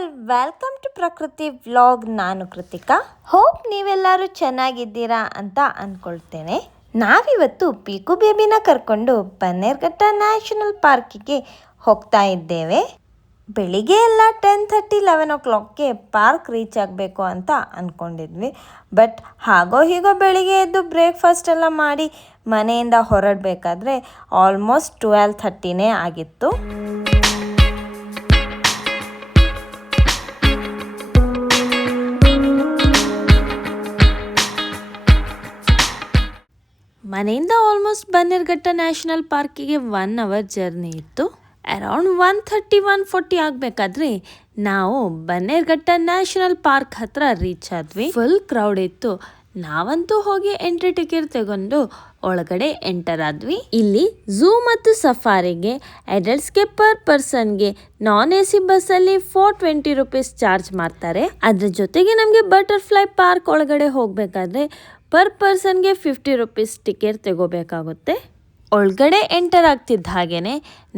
All, welcome to ಪ್ರಕೃತಿ vlog. ನಾನು Krithika. Hope ನೀವೆಲ್ಲರೂ ಚೆನ್ನಾಗಿದ್ದೀರಾ ಅಂತ ಅಂದ್ಕೊಳ್ತೇನೆ. ನಾವಿವತ್ತು ಪೀಕು ಬೇಬಿನ ಕರ್ಕೊಂಡು ಬನ್ನೇರುಘಟ್ಟ ನ್ಯಾಷನಲ್ ಪಾರ್ಕಿಗೆ ಹೋಗ್ತಾ ಇದ್ದೇವೆ. ಬೆಳಿಗ್ಗೆ ಎಲ್ಲ 10:30, 11 o'clockಗೆ ಪಾರ್ಕ್ ರೀಚ್ ಆಗಬೇಕು ಅಂತ ಅಂದ್ಕೊಂಡಿದ್ವಿ. ಬಟ್ ಹಾಗೋ ಹೀಗೋ ಬೆಳಿಗ್ಗೆ ಎದ್ದು ಬ್ರೇಕ್ಫಾಸ್ಟ್ ಎಲ್ಲ ಮಾಡಿ ಮನೆಯಿಂದ ಹೊರಡಬೇಕಾದ್ರೆ ಆಲ್ಮೋಸ್ಟ್ 12:30ನೇ ಆಗಿತ್ತು. ಮನೆಯಿಂದ ಆಲ್ಮೋಸ್ಟ್ ಬನ್ನೇರುಘಟ್ಟ ನ್ಯಾಷನಲ್ ಪಾರ್ಕಿಗೆ 1 hour ಜರ್ನಿ ಇತ್ತು. ಅರೌಂಡ್ 1:30, 1:40 ಆಗಬೇಕಾದ್ರೆ ನಾವು ಬನ್ನೇರುಘಟ್ಟ ನ್ಯಾಷನಲ್ ಪಾರ್ಕ್ ಹತ್ರ ರೀಚ್ ಆದ್ವಿ. ಫುಲ್ ಕ್ರೌಡ್ ಇತ್ತು. ನಾವಂತೂ ಹೋಗಿ ಎಂಟ್ರಿ ಟಿಕೆಟ್ ತಗೊಂಡು ಒಳಗಡೆ ಎಂಟರ್ ಆದ್ವಿ. ಇಲ್ಲಿ ಝೂ ಮತ್ತು ಸಫಾರಿಗೆ ಅಡಲ್ಟ್ಸ್ಗೆ ಪರ್ ಪರ್ಸನ್ಗೆ ನಾನ್ AC ಬಸ್ಸಲ್ಲಿ 420 rupees ಚಾರ್ಜ್ ಮಾಡ್ತಾರೆ. ಅದ್ರ ಜೊತೆಗೆ ನಮಗೆ ಬಟರ್ಫ್ಲೈ ಪಾರ್ಕ್ ಒಳಗಡೆ ಹೋಗ್ಬೇಕಾದ್ರೆ ಪರ್ ಪರ್ಸನ್ಗೆ 50 rupees ಟಿಕೆಟ್ ತಗೋಬೇಕಾಗುತ್ತೆ. ಒಳಗಡೆ ಎಂಟರ್ ಆಗ್ತಿದ್ದ ಹಾಗೇನೆ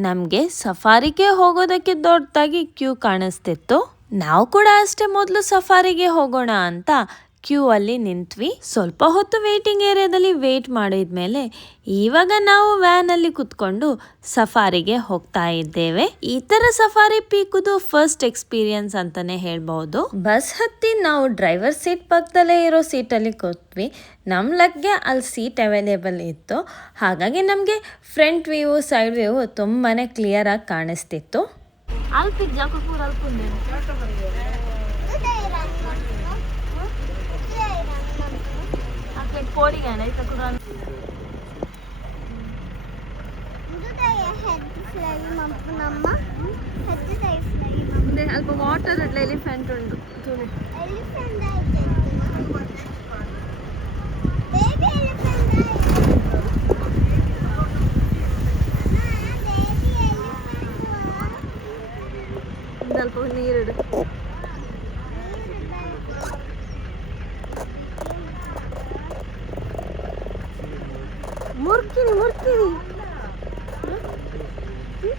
ನಮಗೆ ಸಫಾರಿಗೆ ಹೋಗೋದಕ್ಕೆ ದೊಡ್ಡದಾಗಿ ಕ್ಯೂ ಕಾಣಿಸ್ತಿತ್ತು. ನಾವು ಕೂಡ ಅಷ್ಟೇ ಮೊದಲು ಸಫಾರಿಗೆ ಹೋಗೋಣ ಅಂತ ಕ್ಯೂ ಅಲ್ಲಿ ನಿಂತ್ವಿ. ಸ್ವಲ್ಪ ಹೊತ್ತು ವೇಟಿಂಗ್ ಏರಿಯಾದಲ್ಲಿ ವೇಟ್ ಮಾಡಿದ್ಮೇಲೆ ಇವಾಗ ನಾವು ವ್ಯಾನ್ ಅಲ್ಲಿ ಕುತ್ಕೊಂಡು ಸಫಾರಿಗೆ ಹೋಗ್ತಾ ಇದ್ದೇವೆ. ಈ ತರ ಸಫಾರಿ ಪೀಕುದು ಫಸ್ಟ್ ಎಕ್ಸ್ಪೀರಿಯನ್ಸ್ ಅಂತಾನೆ ಹೇಳ್ಬಹುದು. ಬಸ್ ಹತ್ತಿ ನಾವು ಡ್ರೈವರ್ ಸೀಟ್ ಪಕ್ಕದಲ್ಲೇ ಇರೋ ಸೀಟಲ್ಲಿ ಕೂತ್ವಿ. ನಮ್ಮ ಲಗ್ಗೆ ಅಲ್ಲಿ ಸೀಟ್ ಅವೈಲೇಬಲ್ ಇತ್ತು. ಹಾಗಾಗಿ ನಮಗೆ ಫ್ರಂಟ್ ವ್ಯೂ, ಸೈಡ್ ವ್ಯೂ ತುಂಬಾನೇ ಕ್ಲಿಯರ್ ಆಗಿ ಕಾಣಿಸ್ತಿತ್ತು. ಅಲ್ಪ ವಾಟರ್ ಎಲಿಫೆಂಟ್ ಉಂಟು. ಸ್ವಲ್ಪ ನೀರಿಡು. ಮುರ್ಕಿನಿ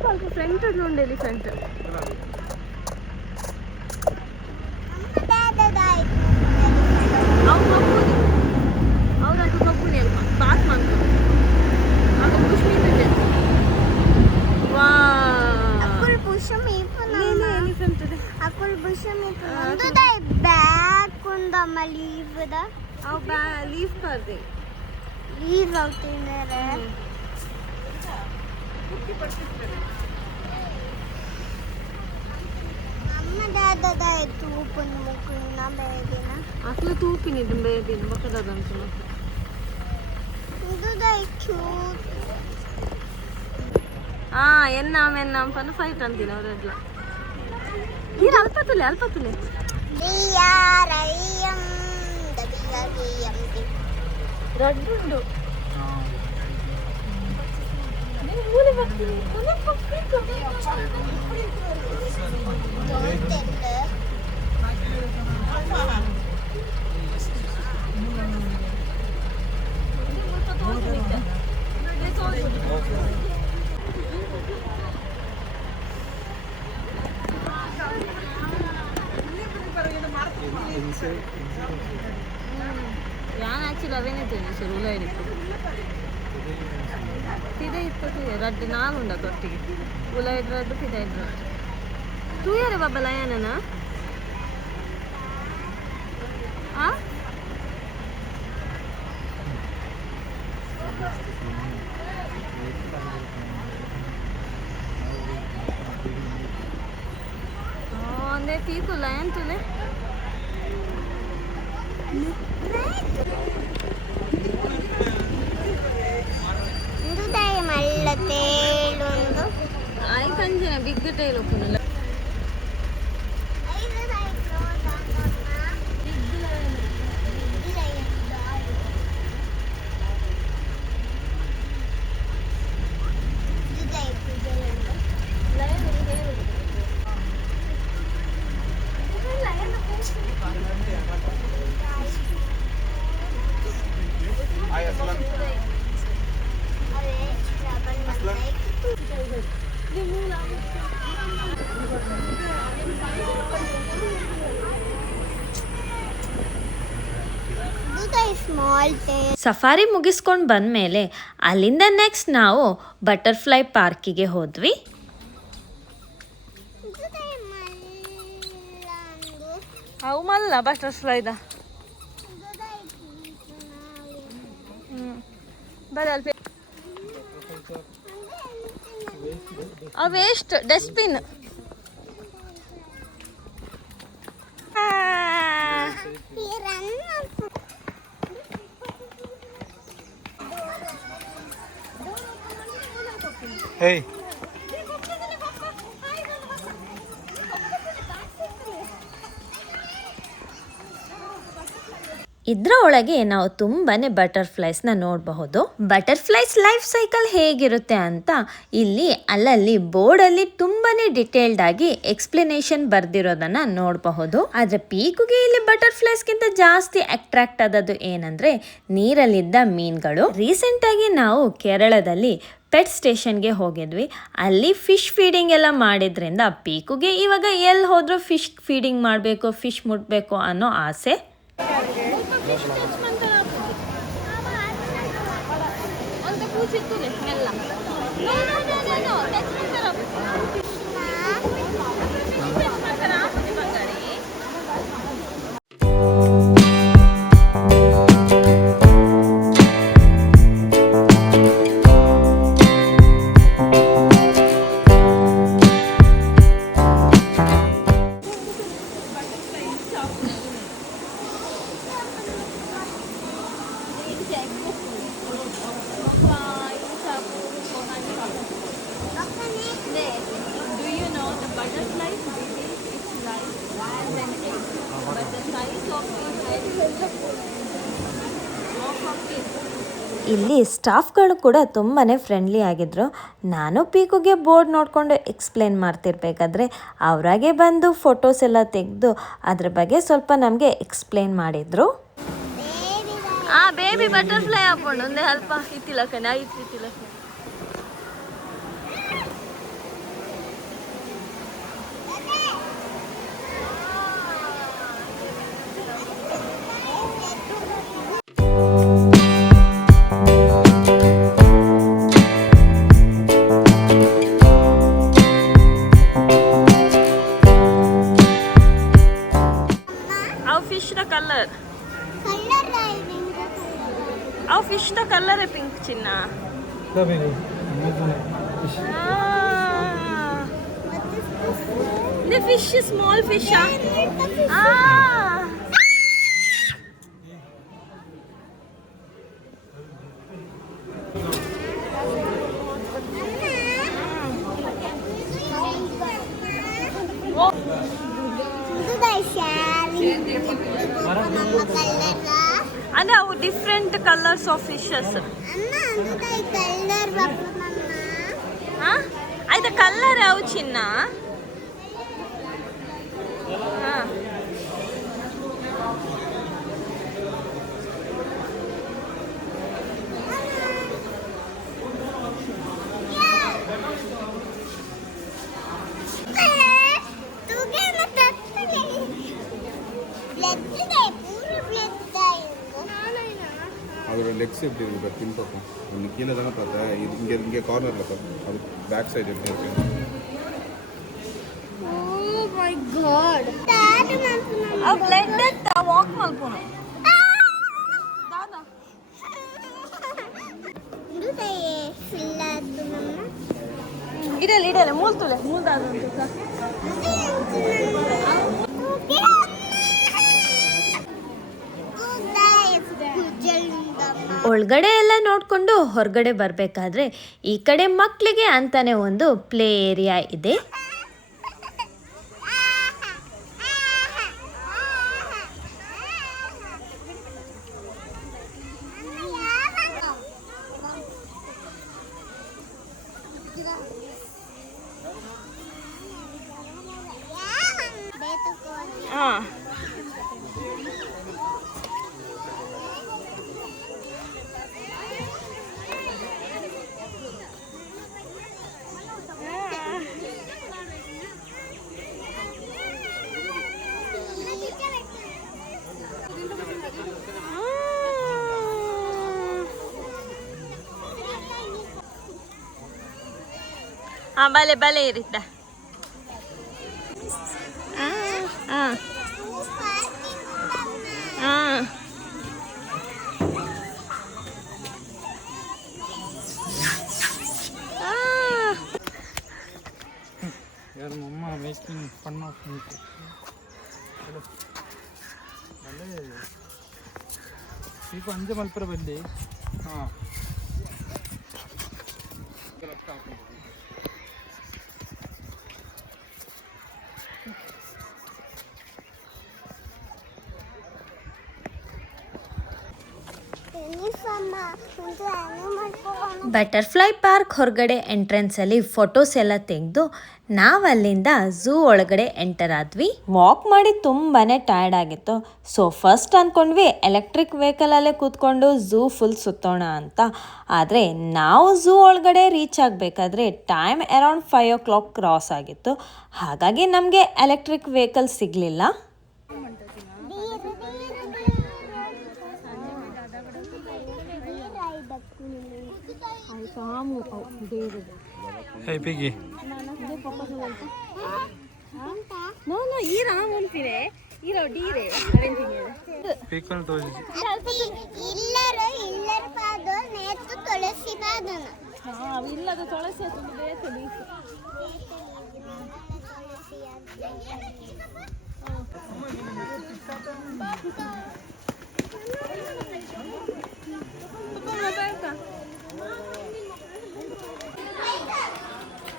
ಸ್ವಲ್ಪ ಫ್ರಂಟ್ ಉಂಟು ಎಲಿಫೆಂಟ್. ಅವ್ರದ್ದು ಕಪ್ಪುನಿ ಅಲ್ಪ ಪಾಸ್ ಮಾಡ್ತಾರೆ. ಅದು ಖುಷಿ ವಾ ಲೀವ್ करदे लीव आउट इन रे अम्मा दादा तूपन मुकुना बेदिना असले तूपिनिद बेदिन बकदದಂತ ಇದು ಕ್ಯೂಟ್. ಎನ್ನಾಮ್ ಪನ್ನ ಫೈಟ್ ಅಂತೀನಿ ಅವರೆಲ್ಲ. ನೀರು ಅಲ್ಪತುಲೆ ರೆಡ್ ಉಂಡು. ഞാൻ ആക്ച്വലി അവനെ തന്നെ ചെറുതായിരിക്കും ഫിദ ഇപ്പത്തെ റെഡ് നാലുണ്ട തൊട്ടിಗೆ ಉಲೈಡ್ ರೆಡ್ ಫಿದೈಡ್ ರೆಡ್ ತೂ ಯಾರ ಬಾಬಾ ಲಯನನ ಆ ಒಂದೇ ಪೀಕು ಲಯನ್ ತುಲೆ ಕಂಜನ ಬಿಗ್ ಟೈಲ್ ಒಪ್ಪುನಲ್ಲ. ಮಾಲ್ಟೆ. ಸಫಾರಿ ಮುಗಿಸ್ಕೊಂಡು ಬಂದಮೇಲೆ ಅಲ್ಲಿಂದ ನೆಕ್ಸ್ಟ್ ನಾವು ಬಟರ್ಫ್ಲೈ ಪಾರ್ಕಿಗೆ ಹೋದ್ವಿ. ಅವು ಮಲ್ಲ ಬಟರ್ಫ್ಲೈದ ಬರಲ್ ವೇಸ್ಟ್ ಡಸ್ಟ್ಬಿನ್. Hey. ಇದ್ರ ಒಳಗೆ ನಾವು ತುಂಬಾನೇ ಬಟರ್ಫ್ಲೈಸ್ನ ನೋಡಬಹುದು. ಬಟರ್ಫ್ಲೈಸ್ ಲೈಫ್ ಸೈಕಲ್ ಹೇಗಿರುತ್ತೆ ಅಂತ ಇಲ್ಲಿ ಅಲ್ಲಲ್ಲಿ ಬೋರ್ಡಲ್ಲಿ ತುಂಬಾನೇ ಡಿಟೇಲ್ಡ್ ಆಗಿ ಎಕ್ಸ್ಪ್ಲನೇಷನ್ ಬರ್ದಿರೋದನ್ನ ನೋಡಬಹುದು. ಆದ್ರೆ ಪೀಕುಗೆ ಇಲ್ಲಿ ಬಟರ್ಫ್ಲೈಸ್ಗಿಂತ ಜಾಸ್ತಿ ಅಟ್ರಾಕ್ಟ್ ಆದದ್ದು ಏನಂದ್ರೆ ನೀರಲ್ಲಿದ್ದ ಮೀನುಗಳು. ರೀಸೆಂಟ್ ಆಗಿ ನಾವು ಕೇರಳದಲ್ಲಿ ಪೆಟ್ ಸ್ಟೇಷನ್ಗೆ ಹೋಗಿದ್ವಿ. ಅಲ್ಲಿ ಫಿಶ್ ಫೀಡಿಂಗ್ ಎಲ್ಲ ಮಾಡಿದ್ರಿಂದ ಪೀಕುಗೆ ಇವಾಗ ಎಲ್ಲಿ ಹೋದ್ರೂ ಫಿಶ್ ಫೀಡಿಂಗ್ ಮಾಡಬೇಕು, ಫಿಶ್ ಮುಟ್ಬೇಕು ಅನ್ನೋ ಆಸೆ. ಇಲ್ಲಿ ಸ್ಟಾಫ್ಗಳು ಕೂಡ ತುಂಬಾ ಫ್ರೆಂಡ್ಲಿ ಆಗಿದ್ರು. ನಾನು ಪೀಕುಗೆ ಬೋರ್ಡ್ ನೋಡಿಕೊಂಡು ಎಕ್ಸ್ಪ್ಲೇನ್ ಮಾಡ್ತಿರ್ಬೇಕಾದ್ರೆ ಅವರಾಗೆ ಬಂದು ಫೋಟೋಸ್ ಎಲ್ಲ ತೆಗೆದು ಅದ್ರ ಬಗ್ಗೆ ಸ್ವಲ್ಪ ನಮಗೆ ಎಕ್ಸ್ಪ್ಲೇನ್ ಮಾಡಿದ್ರು. ಬೇಬಿ ಬಟರ್ಫ್ಲೈ ಹಾಕೊಂಡು ಒಂದೇ ಅಲ್ಪ ಇತ್ತಿಲಕ ಇತ್ತಿಲಕ fish the color is pink chinna. The fish is small fish. And how different colors of fishes. Huh? The color how chinna? அதோட லெக்ஸ் எப்படி இருக்கு பாரு பின்பக்கம் ஒன்று கீழே தானே பார்த்தேன் இது இங்கே கார்னரில் பார்த்தேன் அது பேக் சைடு எப்படி இருக்கு. Oh my god. I've blended the walk malpunu. Dada. ಇದು ತಾಯೇ ಫಿಲ್ಲಾತು ಮಮ್ಮ. ಇಡಲೆ ಮೂಲ್ತುಲೆ ಮೂಲ್ದಾದಂತ. ಒಳಗಡೆ ಎಲ್ಲ ನೋಡ್ಕೊಂಡು ಹೊರಗಡೆ ಬರಬೇಕಾದ್ರೆ ಈ ಕಡೆ ಮಕ್ಕಳಿಗೆ ಅಂತಾನೆ ಒಂದು ಪ್ಲೇ ಏರಿಯಾ ಇದೆ. ಬಲೆ ಬಲೆ ಇರಿದ್ದ Your mama making fun of me. ಈಗ ಅಂಜೆ ಮಲ್ಪರ ಬಲ್ಲಿ ಹಾಂ ಬಟರ್ಫ್ಲೈ ಪಾರ್ಕ್ ಹೊರಗಡೆ ಎಂಟ್ರೆನ್ಸಲ್ಲಿ ಫೋಟೋಸ್ ಎಲ್ಲ ತೆಗೆದು ನಾವು ಅಲ್ಲಿಂದ ಝೂ ಒಳಗಡೆ ಎಂಟರ್ ಆದ್ವಿ. ವಾಕ್ ಮಾಡಿ ತುಂಬಾ ಟಯರ್ಡ್ ಆಗಿತ್ತು. ಸೊ ಫಸ್ಟ್ ಅಂದ್ಕೊಂಡ್ವಿ ಎಲೆಕ್ಟ್ರಿಕ್ ವೆಹಿಕಲಲ್ಲೇ ಕೂತ್ಕೊಂಡು ಝೂ ಫುಲ್ ಸುತ್ತೋಣ ಅಂತ. ಆದರೆ ನಾವು ಝೂ ಒಳಗಡೆ ರೀಚ್ ಆಗಬೇಕಾದ್ರೆ ಟೈಮ್ ಅರೌಂಡ್ 5 o'clock ಕ್ರಾಸ್ ಆಗಿತ್ತು. ಹಾಗಾಗಿ ನಮಗೆ ಎಲೆಕ್ಟ್ರಿಕ್ ವೆಹಿಕಲ್ ಸಿಗಲಿಲ್ಲ. Hey Piggy. No, ಈ ರಾಮ್ ಅಂತಿರೆ ಇರೋ ಡೀರೆ Pickle told ಇಲ್ಲರ ಪಾದ ನೇತು ತುಳಸಿ ಪಾದನ ಇಲ್ಲದ ತುಳಸಿ ಬೇಕಲಿ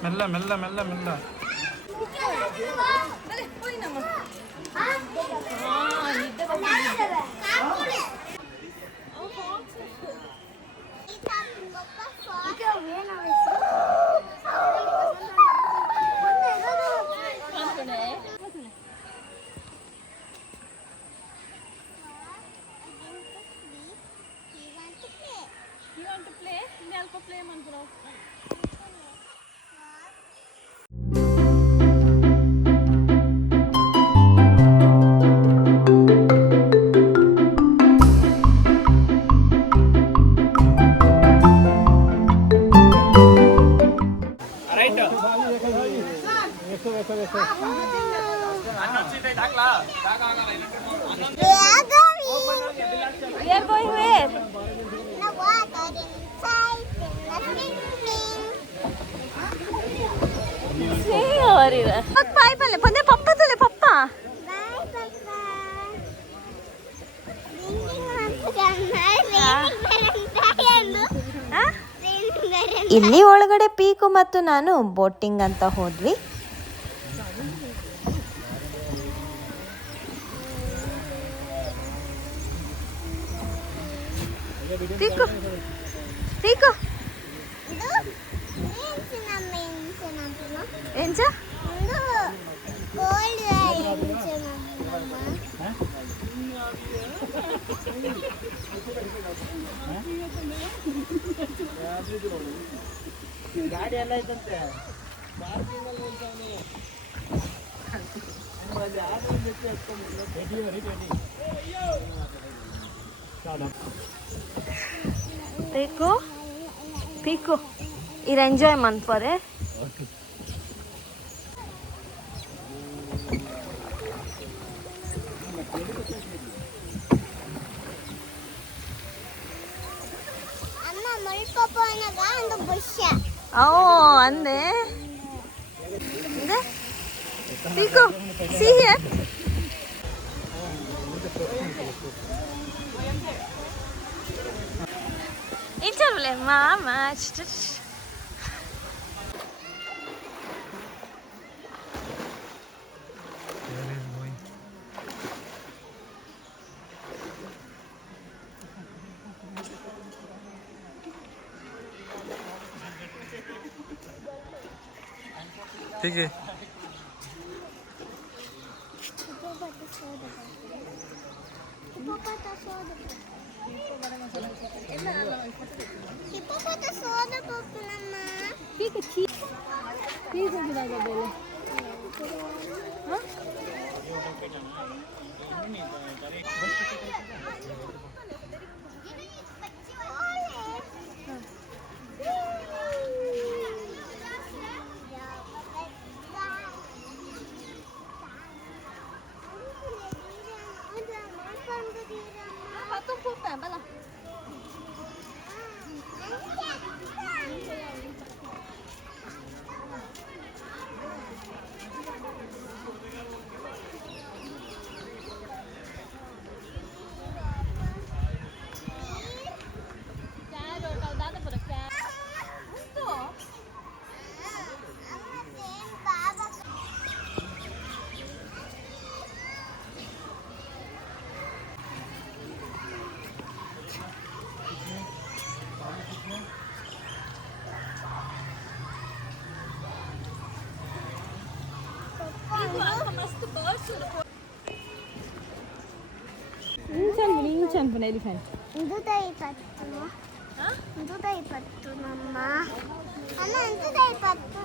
ಮೆಲ್ಲ ಮೆಲ್ಲ ಮೆಲ್ಲ ಮೆಲ್ಲ We are going where? The water inside the swimming. Bye bale ಬಂದೆ ಪಪ್ಪ ತಲೆ ಪಪ್ಪ Bye, Papa. ಇಲ್ಲಿ ಒಳಗಡೆ ಪೀಕು ಮತ್ತು ನಾನು ಬೋಟಿಂಗ್ ಅಂತ ಹೋದ್ವಿ. ಪೀಕು ಪೀಕು ಎಂಚ ಗಾಡಿ ಎಲ್ಲ ಐತಂತೆ ಪೀಕು ಪೀಕು ಇದು ಎಂಜಾಯ್ ಮಾಡ್ತಾರೆ. ಓ ಅಂದೆ ಪೀಕು ಸಿ ಹಿಯರ್ ಇಂಚರ್ಲೆ ಮಾಮಾ Piggy. ಎಂತುದೈ ಪತ್ತು ನಮ್ಮ ಅಲ್ಲ ಎಂತುದೈ ಪತ್ತು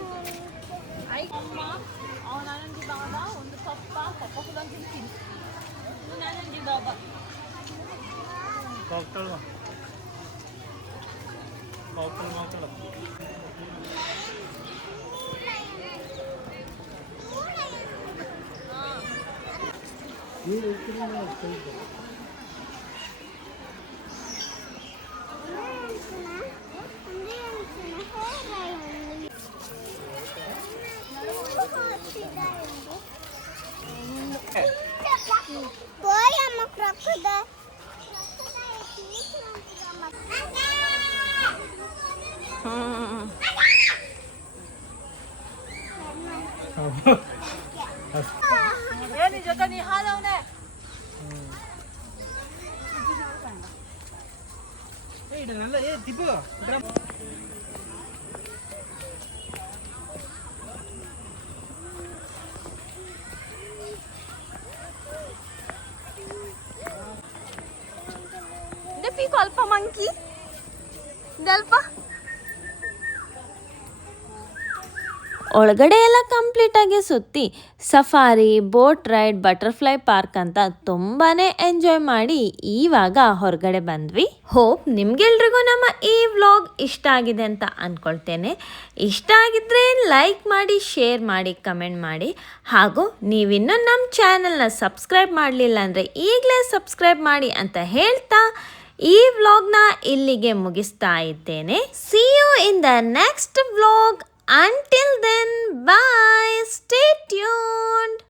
Vogliamo crocodile. ಅಲ್ಪ ಮಂಕಿ ಅಲ್ಪ ಒಳಗಡೆ ಎಲ್ಲ ಕಂಪ್ಲೀಟ್ ಆಗಿ ಸುತ್ತಿ safari boat ride butterfly park ಅಂತ ತುಂಬಾನೇ ಎಂಜಾಯ್ ಮಾಡಿ ಇವಾಗ ಹೊರಗಡೆ ಬಂದ್ವಿ. ಹೋಪ್ ನಿಮ್ಗೆಲ್ರಿಗೂ ನಮ್ಮ ಈ ವ್ಲಾಗ್ ಇಷ್ಟ ಆಗಿದೆ ಅಂತ ಅನ್ಕೊಳ್ತೇನೆ. ಇಷ್ಟ ಆಗಿದ್ರೆ ಲೈಕ್ ಮಾಡಿ, ಶೇರ್ ಮಾಡಿ, ಕಮೆಂಟ್ ಮಾಡಿ. ಹಾಗೂ ನೀವಿನ್ನೂ ನಮ್ಮ ಚಾನೆಲ್ನ ಸಬ್ಸ್ಕ್ರೈಬ್ ಮಾಡಲಿಲ್ಲ ಅಂದರೆ ಈಗಲೇ ಸಬ್ಸ್ಕ್ರೈಬ್ ಮಾಡಿ ಅಂತ ಹೇಳ್ತಾ ಈ ವ್ಲಾಗ್ನ ಇಲ್ಲಿಗೆ ಮುಗಿಸ್ತಾ ಇದ್ದೇನೆ. See you in the next vlog. Until then, bye. Stay tuned.